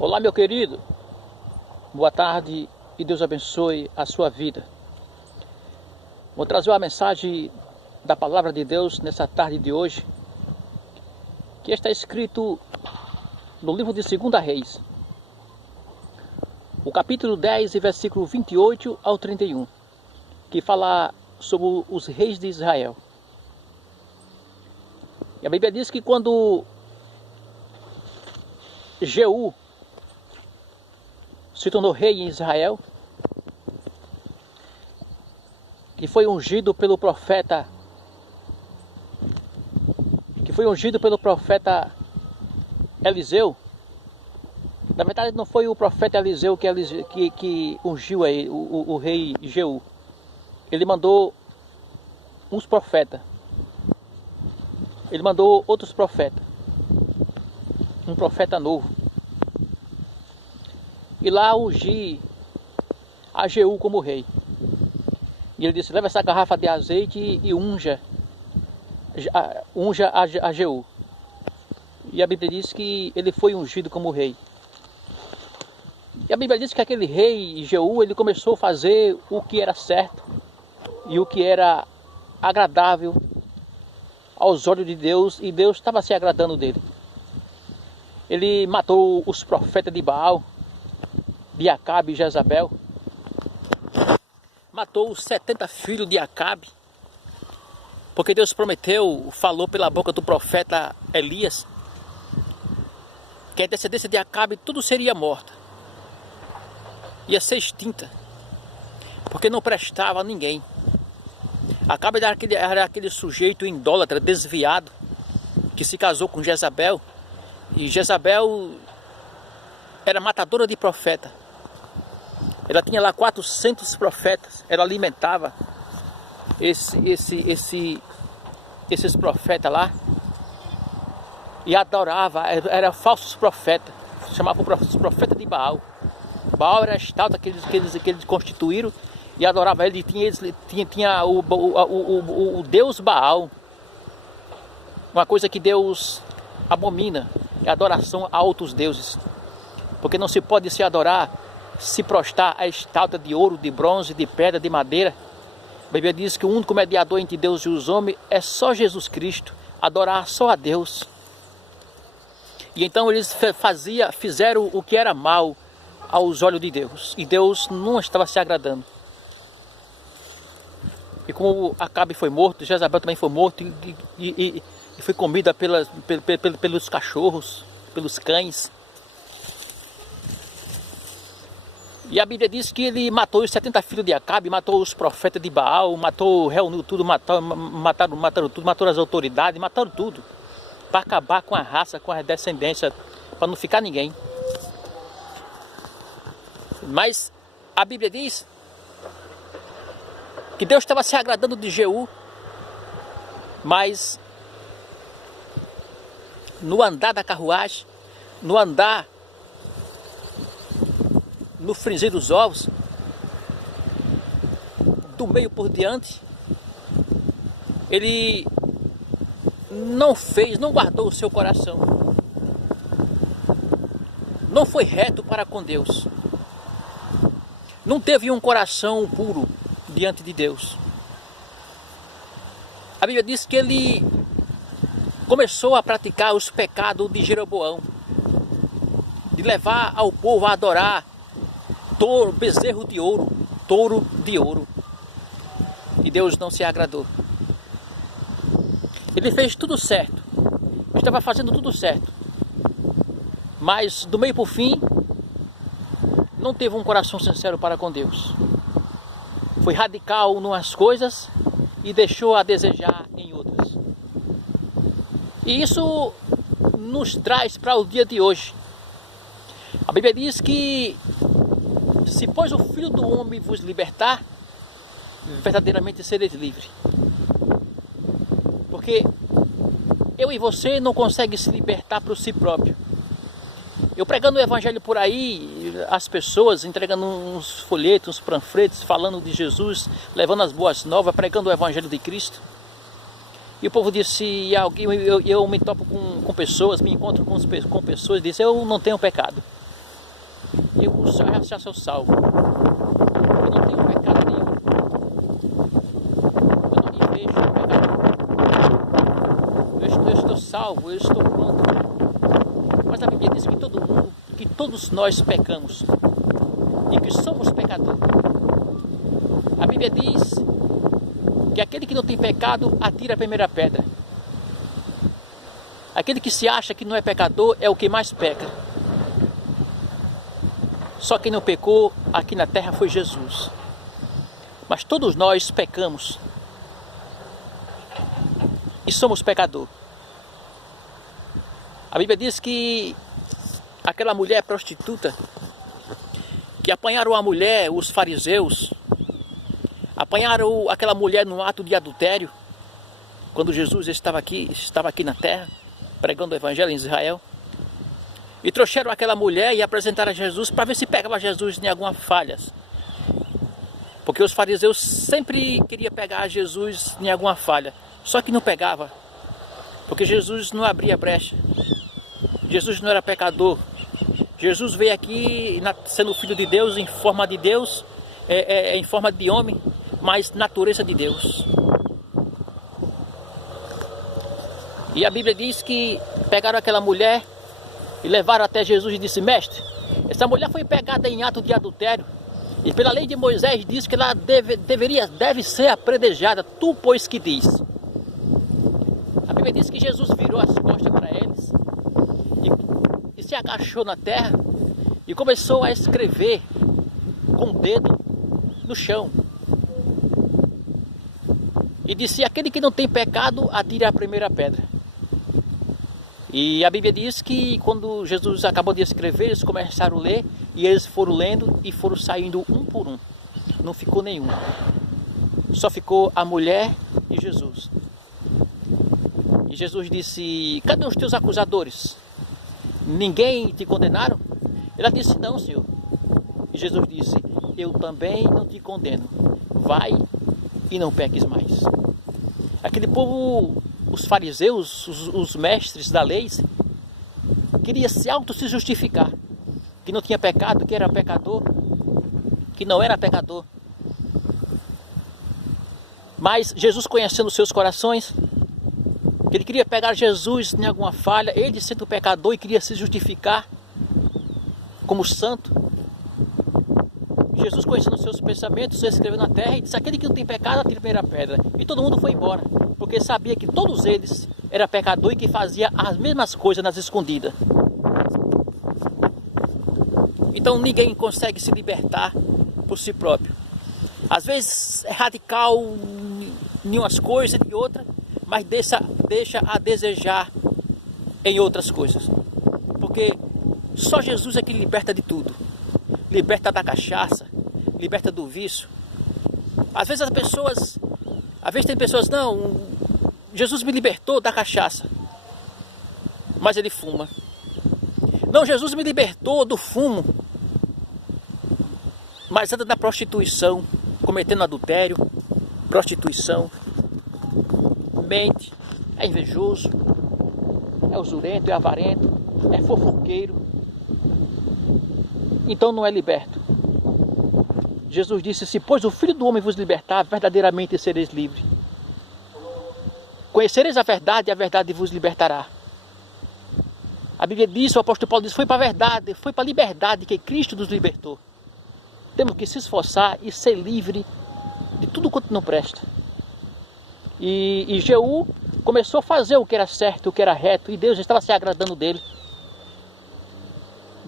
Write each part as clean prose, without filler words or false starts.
Olá, meu querido, boa tarde e Deus abençoe a sua vida. Vou trazer uma mensagem da palavra de Deus nessa tarde de hoje, que está escrito no livro de 2 Reis, o capítulo 10 e versículo 28 ao 31, que fala sobre os reis de Israel. E a Bíblia diz que quando Jeú se tornou rei em Israel, que foi ungido pelo profeta Eliseu. Na verdade não foi o profeta Eliseu que ungiu aí, o rei Jeú. Ele mandou uns profetas. Ele mandou outros profetas. Um profeta novo. E lá ungir a Jeú como rei. E ele disse: leva essa garrafa de azeite e unja a Jeú. E a Bíblia diz que ele foi ungido como rei. E a Bíblia diz que aquele rei Jeú, ele começou a fazer o que era certo e o que era agradável aos olhos de Deus, e Deus estava se agradando dele. Ele matou os profetas de Baal, de Acabe e Jezabel. Matou os 70 filhos de Acabe, porque Deus falou pela boca do profeta Elias, que a descendência de Acabe tudo seria morta, ia ser extinta, porque não prestava a ninguém. Acabe era aquele sujeito idólatra, desviado, que se casou com Jezabel, e Jezabel era matadora de profeta. Ela tinha lá 400 profetas, ela alimentava esses profetas lá e adorava, eram falsos profetas, chamavam os profetas de Baal. Baal era a estátua que eles constituíram e adorava ele. Tinha o Deus Baal, uma coisa que Deus abomina, é a adoração a outros deuses, porque não se pode se adorar, se prostrar a estátua de ouro, de bronze, de pedra, de madeira. A Bíblia diz que o único mediador entre Deus e os homens é só Jesus Cristo, adorar só a Deus. E então eles fizeram o que era mal aos olhos de Deus, e Deus não estava se agradando. E como Acabe foi morto, Jezabel também foi morto, e foi comida pelos cachorros, pelos cães. E a Bíblia diz que ele matou os 70 filhos de Acabe, matou os profetas de Baal, reuniu tudo, mataram tudo, matou as autoridades, mataram tudo, para acabar com a raça, com a descendência, para não ficar ninguém. Mas a Bíblia diz que Deus estava se agradando de Jeú, mas no andar da carruagem, no fringir dos ovos, do meio por diante, ele não guardou o seu coração, não foi reto para com Deus, não teve um coração puro diante de Deus. A Bíblia diz que ele começou a praticar os pecados de Jeroboão, de levar ao povo a adorar bezerro de ouro, touro de ouro. E Deus não se agradou. Ele fez tudo certo, estava fazendo tudo certo, mas do meio para o fim não teve um coração sincero para com Deus. Foi radical em umas coisas e deixou a desejar em outras. E isso nos traz para o dia de hoje. A Bíblia diz que se pois o Filho do Homem vos libertar, verdadeiramente sereis livres. Porque eu e você não conseguem se libertar por si próprio. Eu pregando o evangelho por aí, as pessoas entregando uns folhetos, uns panfletos, falando de Jesus, levando as boas novas, pregando o evangelho de Cristo. E o povo disse, eu me topo com pessoas, me encontro com pessoas, disse, eu não tenho pecado. eu já sou salvo. Eu não tenho pecado nenhum. Eu não me vejo pecador. Eu estou salvo, eu estou pronto. Mas a Bíblia diz que todos nós pecamos e que somos pecadores. A Bíblia diz que aquele que não tem pecado atira a primeira pedra. Aquele que se acha que não é pecador é o que mais peca. Só quem não pecou aqui na terra foi Jesus. Mas todos nós pecamos e somos pecadores. A Bíblia diz que aquela mulher prostituta que apanharam a mulher, os fariseus, apanharam aquela mulher no ato de adultério, quando Jesus estava aqui na terra, pregando o evangelho em Israel, e trouxeram aquela mulher e apresentaram a Jesus para ver se pegava Jesus em alguma falha. Porque os fariseus sempre queriam pegar Jesus em alguma falha, só que não pegava, porque Jesus não abria brecha. Jesus não era pecador. Jesus veio aqui sendo filho de Deus, em forma de Deus, em forma de homem, mas natureza de Deus. E a Bíblia diz que pegaram aquela mulher e levaram até Jesus e disse: mestre, essa mulher foi pegada em ato de adultério, e pela lei de Moisés diz que ela deve ser apredejada. Tu, pois, que diz? A Bíblia diz que Jesus virou as costas para eles e se agachou na terra e começou a escrever com o dedo no chão. E disse: aquele que não tem pecado, atire a primeira pedra. E a Bíblia diz que quando Jesus acabou de escrever, eles começaram a ler, e eles foram lendo e foram saindo um por um. Não ficou nenhum. Só ficou a mulher e Jesus. E Jesus disse: cadê os teus acusadores? Ninguém te condenaram? Ela disse: não, Senhor. E Jesus disse: eu também não te condeno. Vai e não peques mais. Aquele povo, os fariseus, os mestres da lei, queria se justificar, que não tinha pecado, que era pecador, que não era pecador. Mas Jesus, conhecendo os seus corações, ele queria pegar Jesus em alguma falha, ele sendo pecador e queria se justificar como santo. Jesus, conhecendo os seus pensamentos, escreveu na terra e disse: aquele que não tem pecado, atire a primeira pedra. E todo mundo foi embora, porque sabia que todos eles eram pecadores e que faziam as mesmas coisas nas escondidas. Então ninguém consegue se libertar por si próprio. Às vezes é radical em umas coisas e em outras, mas deixa a desejar em outras coisas. Porque só Jesus é que liberta de tudo. Liberta da cachaça, liberta do vício. Às vezes tem pessoas, não, Jesus me libertou da cachaça, mas ele fuma. Não, Jesus me libertou do fumo, mas anda na prostituição, cometendo adultério, prostituição, mente, é invejoso, é usurento, é avarento, é fofoqueiro. Então não é liberto. Jesus disse: se pois o Filho do Homem vos libertar, verdadeiramente sereis livres. Conhecereis a verdade vos libertará. A Bíblia diz, o apóstolo Paulo diz: foi para a verdade, foi para a liberdade que Cristo nos libertou. Temos que se esforçar e ser livre de tudo quanto não presta. E Jeú começou a fazer o que era certo, o que era reto, e Deus estava se agradando dele.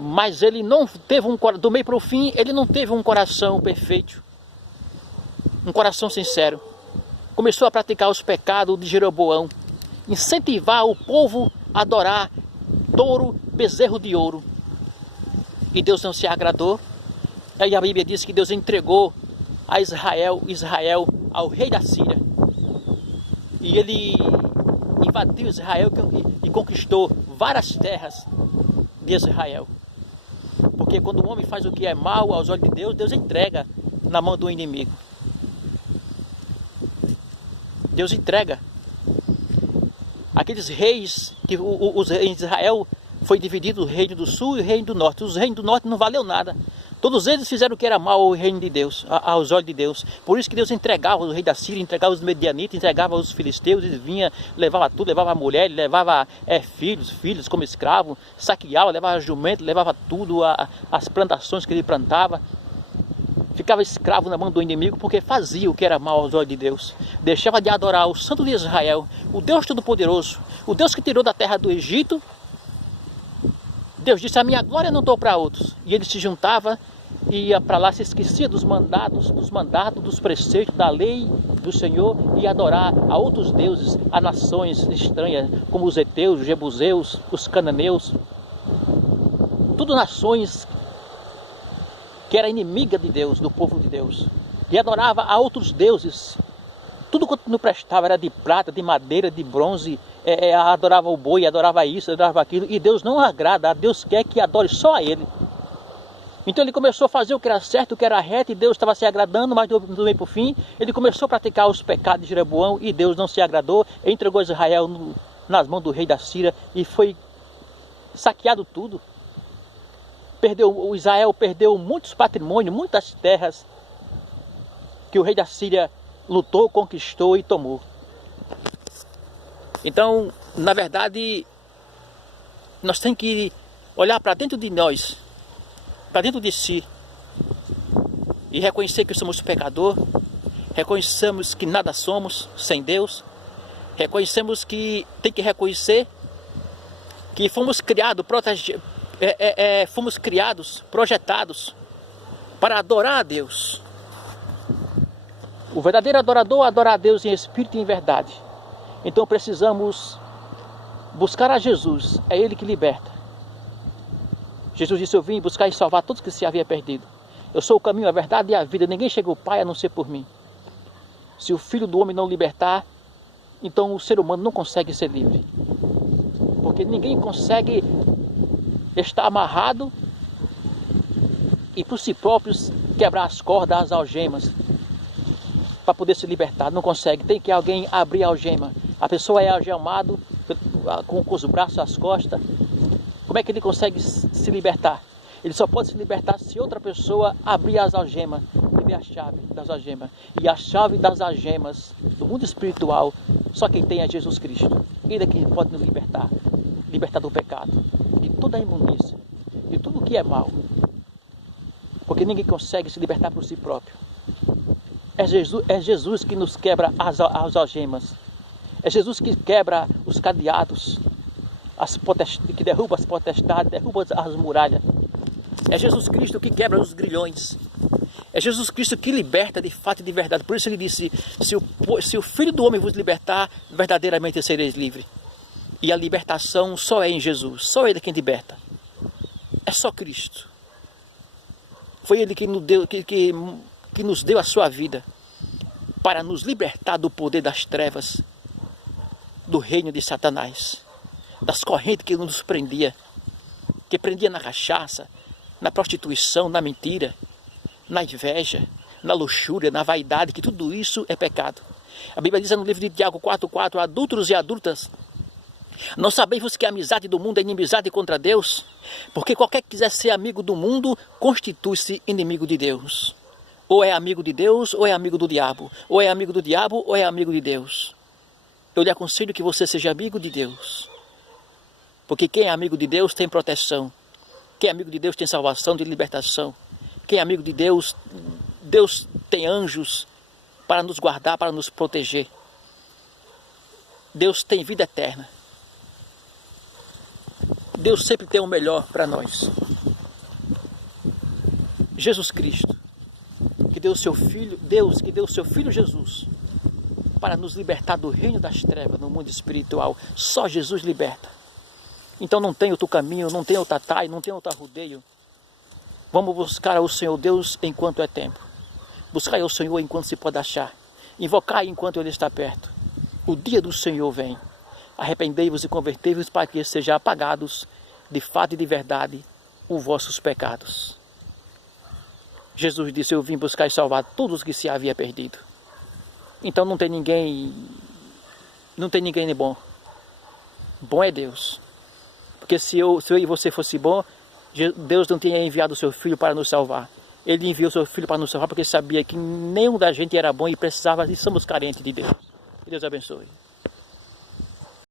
Mas ele não teve do meio para o fim, ele não teve um coração perfeito, um coração sincero. Começou a praticar os pecados de Jeroboão, incentivar o povo a adorar touro, bezerro de ouro. E Deus não se agradou. Aí a Bíblia diz que Deus entregou a Israel ao rei da Síria. E ele invadiu Israel e conquistou várias terras de Israel. Porque quando o homem faz o que é mal aos olhos de Deus, Deus entrega na mão do inimigo. Deus entrega. Aqueles reis que os reis de Israel foi dividido o reino do sul e o reino do norte. Os reinos do norte não valeu nada. Todos eles fizeram o que era mal ao reino de Deus, aos olhos de Deus. Por isso que Deus entregava o rei da Síria, entregava os medianitas, entregava os filisteus, eles vinha, levava tudo, levava a mulher, levava filhos como escravo, saqueava, levava jumento, levava tudo, as plantações que ele plantava. Ficava escravo na mão do inimigo porque fazia o que era mal aos olhos de Deus. Deixava de adorar o Santo de Israel, o Deus Todo-Poderoso, o Deus que tirou da terra do Egito. Deus disse, a minha glória não dou para outros. E ele se juntava e ia para lá, se esquecia dos mandados, dos preceitos, da lei do Senhor, e ia adorar a outros deuses, a nações estranhas, como os heteus, os jebuseus, os cananeus. Tudo nações que era inimiga de Deus, do povo de Deus. E adorava a outros deuses. Tudo quanto não prestava era de prata, de madeira, de bronze. Adorava o boi, adorava isso, adorava aquilo. E Deus não agrada, Deus quer que adore só a Ele. Então ele começou a fazer o que era certo, o que era reto, e Deus estava se agradando, mas do meio para o fim, ele começou a praticar os pecados de Jeroboão, e Deus não se agradou, entregou Israel nas mãos do rei da Síria, e foi saqueado tudo. Israel perdeu muitos patrimônios, muitas terras, que o rei da Síria lutou, conquistou e tomou. Então, na verdade, nós temos que olhar para dentro de nós, para dentro de si, e reconhecer que somos pecador, reconhecemos que nada somos sem Deus, reconhecemos que tem que reconhecer que fomos criados, projetados para adorar a Deus. O verdadeiro adorador adora a Deus em espírito e em verdade. Então precisamos buscar a Jesus, é Ele que liberta. Jesus disse, eu vim buscar e salvar todos que se havia perdido. Eu sou o caminho, a verdade e a vida, ninguém chega ao Pai a não ser por mim. Se o Filho do Homem não libertar, então o ser humano não consegue ser livre. Porque ninguém consegue estar amarrado e por si próprios quebrar as cordas, as algemas, para poder se libertar. Não consegue, tem que alguém abrir a algema. A pessoa é algemado com os braços, as costas. Como é que ele consegue se libertar? Ele só pode se libertar se outra pessoa abrir as algemas, abrir a chave das algemas. E a chave das algemas do mundo espiritual, só quem tem é Jesus Cristo. Ele é que pode nos libertar. Libertar do pecado, de toda a imundícia, de tudo que é mal. Porque ninguém consegue se libertar por si próprio. É Jesus que nos quebra as algemas. É Jesus que quebra os cadeados, que derruba as potestades, derruba as muralhas. É Jesus Cristo que quebra os grilhões. É Jesus Cristo que liberta de fato e de verdade. Por isso ele disse, se o Filho do Homem vos libertar, verdadeiramente sereis livres. E a libertação só é em Jesus, só Ele quem liberta. É só Cristo. Foi Ele que nos deu a sua vida para nos libertar do poder das trevas, do reino de Satanás, das correntes que nos prendia, que prendia na cachaça, na prostituição, na mentira, na inveja, na luxúria, na vaidade, que tudo isso é pecado. A Bíblia diz no livro de Tiago 4,4, adúlteros e adúlteras, não sabeis que a amizade do mundo é inimizade contra Deus? Porque qualquer que quiser ser amigo do mundo, constitui-se inimigo de Deus. Ou é amigo de Deus, ou é amigo do diabo. Ou é amigo do diabo, ou é amigo de Deus. Eu lhe aconselho que você seja amigo de Deus. Porque quem é amigo de Deus tem proteção. Quem é amigo de Deus tem salvação, de libertação. Quem é amigo de Deus, Deus tem anjos para nos guardar, para nos proteger. Deus tem vida eterna. Deus sempre tem o melhor para nós. Jesus Cristo, que deu o seu Filho, Deus que deu o seu Filho Jesus, para nos libertar do reino das trevas no mundo espiritual. Só Jesus liberta. Então não tem outro caminho, não tem outro atalho, não tem outro arrudeio. Vamos buscar ao Senhor Deus enquanto é tempo. Buscar ao Senhor enquanto se pode achar. Invocar enquanto Ele está perto. O dia do Senhor vem. Arrependei-vos e convertei-vos para que sejam apagados de fato e de verdade os vossos pecados. Jesus disse, eu vim buscar e salvar todos os que se havia perdido. Então não tem ninguém de bom. Bom é Deus. Porque se eu e você fosse bom, Deus não tinha enviado o seu filho para nos salvar. Ele enviou o seu filho para nos salvar porque sabia que nenhum da gente era bom e precisava e somos carentes de Deus. Que Deus abençoe.